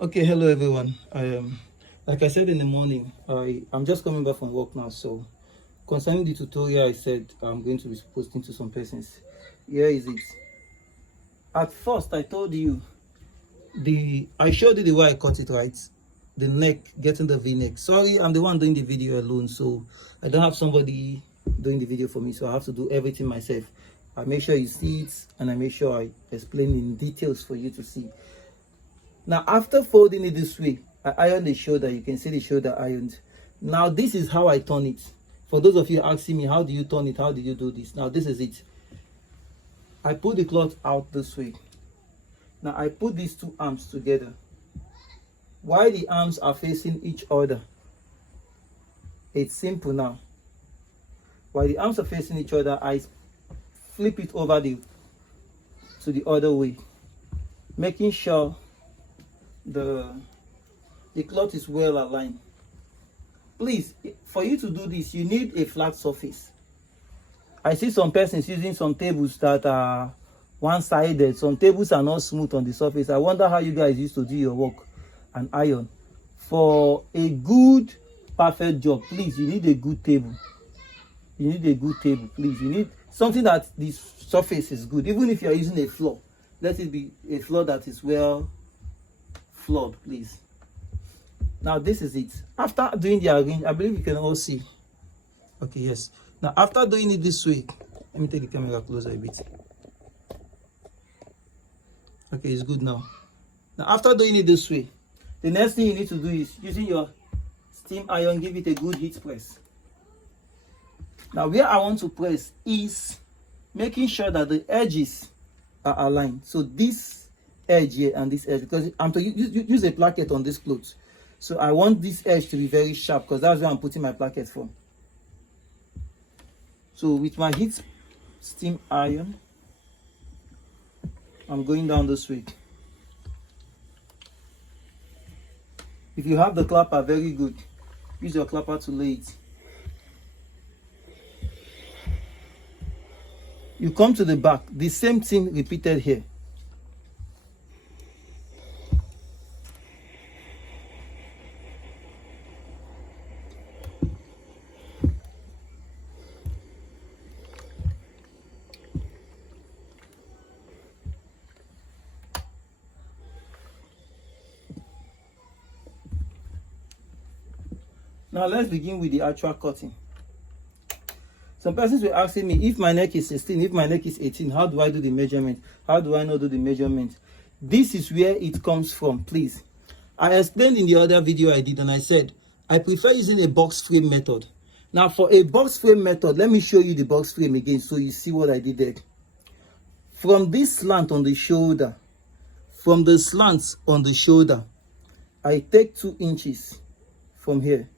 Okay, hello everyone. Like I said in the morning, I'm just coming back from work now. So concerning the tutorial, I said I'm going to be posting to some persons. Here is it. At first, I told you I showed you the way I cut it, right? The neck, getting the V-neck. Sorry, I'm the one doing the video alone, so I don't have somebody doing the video for me, so I have to do everything myself. I make sure you see it, and I make sure I explain in details for you to see. Now, after folding it this way, I iron the shoulder. You can see the shoulder ironed. Now, this is how I turn it. For those of you asking me, how do you turn it? How did you do this? Now, this is it. I put the cloth out this way. Now, I put these two arms together. While the arms are facing each other, it's simple now. While the arms are facing each other, I flip it over to the other way, making sure the cloth is well aligned. Please, for you to do this, you need a flat surface. I see some persons using some tables that are one-sided. Some tables are not smooth on the surface. I wonder how you guys used to do your work and iron. For a good, perfect job, please, you need a good table. You need a good table, please. You need something that the surface is good. Even if you are using a floor, let it be a floor that is well floored, please. Now, this is it. After doing the arrange, I believe you can all see. Okay, yes. Now, after doing it this way, let me take the camera closer a bit. Okay, it's good now. Now, after doing it this way, the next thing you need to do is using your steam iron, give it a good heat press. Now, where I want to press is making sure that the edges are aligned. So this edge here and this edge, because I'm to use a placket on this clothes. So I want this edge to be very sharp, because that's where I'm putting my placket from. So with my heat steam iron, I'm going down this way. If you have the clapper, very good. Use your clapper to lay it. You come to the back, the same thing repeated here. Now let's begin with the actual cutting. Some persons were asking me, if my neck is 16, if my neck is 18, how do I do the measurement? How do I not do the measurement? This is where it comes from, please. I explained in the other video I did, and I said, I prefer using a box frame method. Now, for a box frame method, let me show you the box frame again so you see what I did there. From this slant on the shoulder, I take 2 inches from here.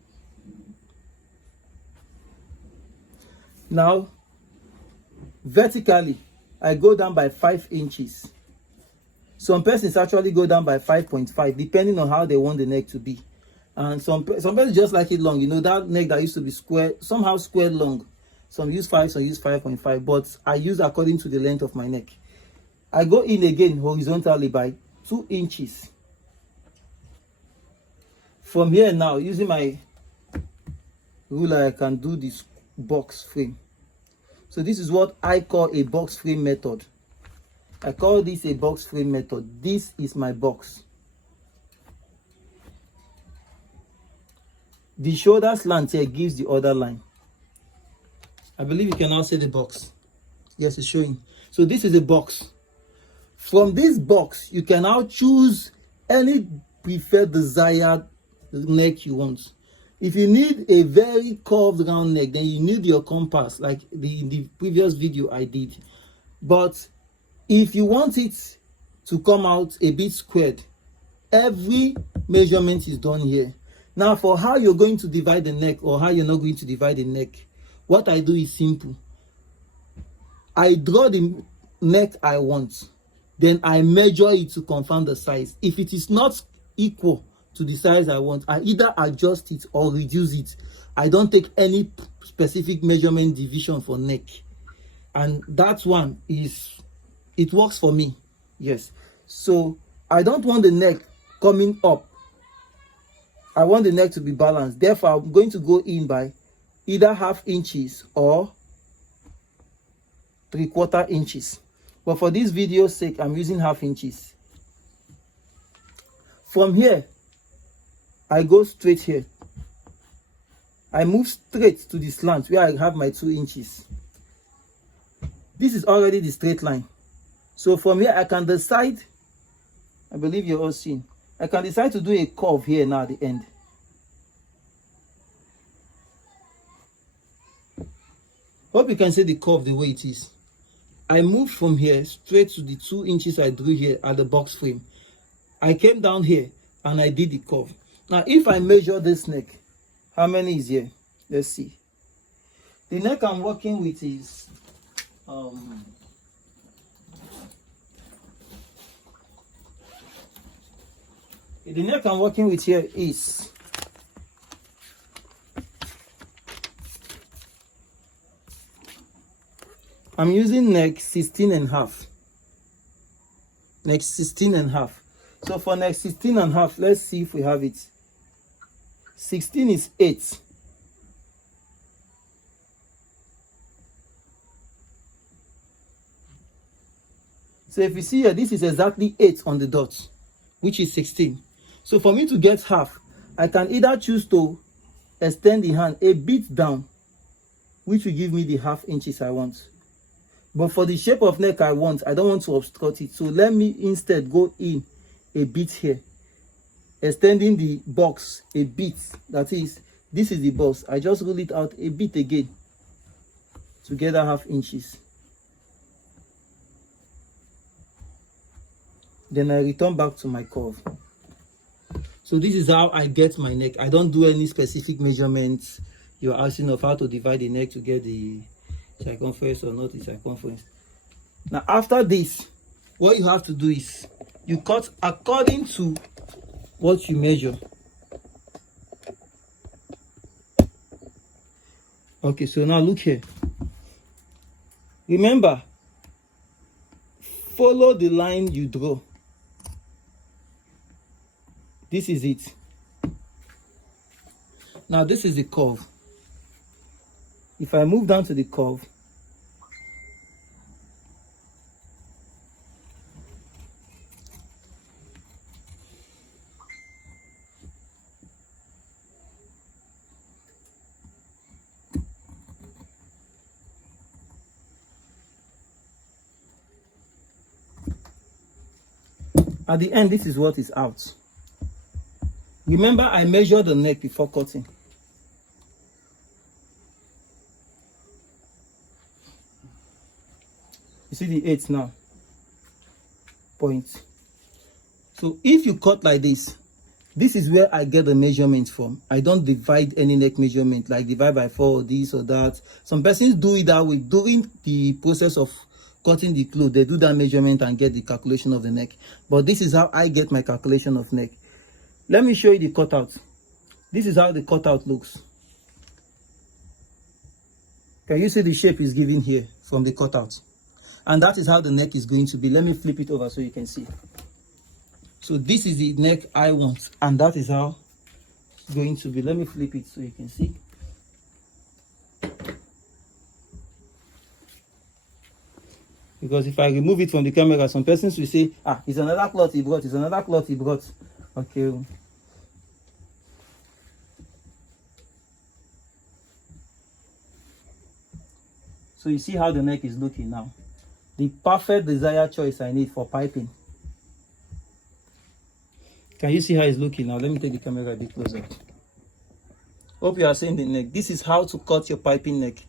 Now, vertically, I go down by 5 inches. Some persons actually go down by 5.5, depending on how they want the neck to be. And some persons just like it long. You know, that neck that used to be square, somehow square long. Some use 5, some use 5.5, but I use according to the length of my neck. I go in again horizontally by 2 inches. From here now, using my ruler, I can do this box frame. So this is what I call a box frame method. I call this a box frame method. This is my box. The shoulder slant here gives the other line. I believe you can now see the box. Yes, it's showing. So this is a box. From this box, you can now choose any preferred desired neck you want. If you need a very curved round neck, then you need your compass, like the previous video I did. But if you want it to come out a bit squared, every measurement is done here. Now, for how you're going to divide the neck or how you're not going to divide the neck, what I do is simple. I draw the neck I want, then I measure it to confirm the size. If it is not equal to the size I want, I either adjust it or reduce it. I don't take any specific measurement division for neck, and that one is, it works for me. Yes, so I don't want the neck coming up. I want the neck to be balanced. Therefore, I'm going to go in by either 1/2 inches or 3/4 inches. But for this video's sake, I'm using 1/2 inches. From here, I go straight here. I move straight to the slant where I have my 2 inches. This is already the straight line. So from here, I can decide, I believe you're all seeing, I can decide to do a curve here now at the end. Hope you can see the curve the way it is. I moved from here straight to the 2 inches I drew here at the box frame. I came down here and I did the curve. Now, if I measure this neck, how many is here? Let's see. The neck I'm working with is the neck I'm working with here is I'm using neck 16.5. Neck 16.5. So for neck 16.5, let's see if we have it. 16 is 8. So if you see here, this is exactly 8 on the dot, which is 16. So for me to get half, I can either choose to extend the hand a bit down, which will give me the 1/2 inches I want. But for the shape of neck I want, I don't want to obstruct it. So let me instead go in a bit here, extending the box a bit. That is, this is the box. I just roll it out a bit again to get that 1/2 inches. Then I return back to my curve. So this is how I get my neck. I don't do any specific measurements. You're asking of how to divide the neck to get the circumference or not the circumference. Now after this, what you have to do is you cut according to what you measure. Okay, so now look here. Remember, follow the line you draw. This is it. Now this is the curve. If I move down to the curve, at the end, this is what is out. Remember, I measured the neck before cutting. You see the 8 now. Point. So if you cut like this, this is where I get the measurement from. I don't divide any neck measurement, like divide by 4 or this or that. Some persons do it that way. During the process of cutting the cloth, they do that measurement and get the calculation of the neck. But this is how I get my calculation of neck. Let me show you the cutout. This is how the cutout looks. Can you see the shape is given here from the cutout? And that is how the neck is going to be. Let me flip it over so you can see. So this is the neck I want, and that is how it's going to be. Let me flip it so you can see. Because if I remove it from the camera, some persons will say, ah, it's another cloth he brought, it's another cloth he brought. Okay. So you see how the neck is looking now. The perfect desired choice I need for piping. Can you see how it's looking now? Let me take the camera a bit closer. Hope you are seeing the neck. This is how to cut your piping neck.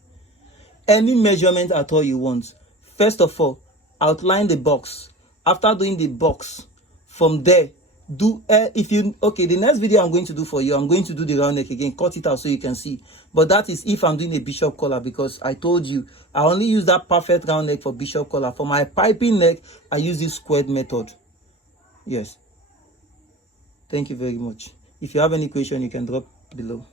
Any measurement at all you want. First of all, outline the box. After doing the box, from there, the next video I'm going to do for you, I'm going to do the round neck again, cut it out so you can see. But that is if I'm doing a bishop collar, because I told you I only use that perfect round neck for bishop collar. For my piping neck, I use this squared method. Yes. Thank you very much. If you have any question, you can drop below.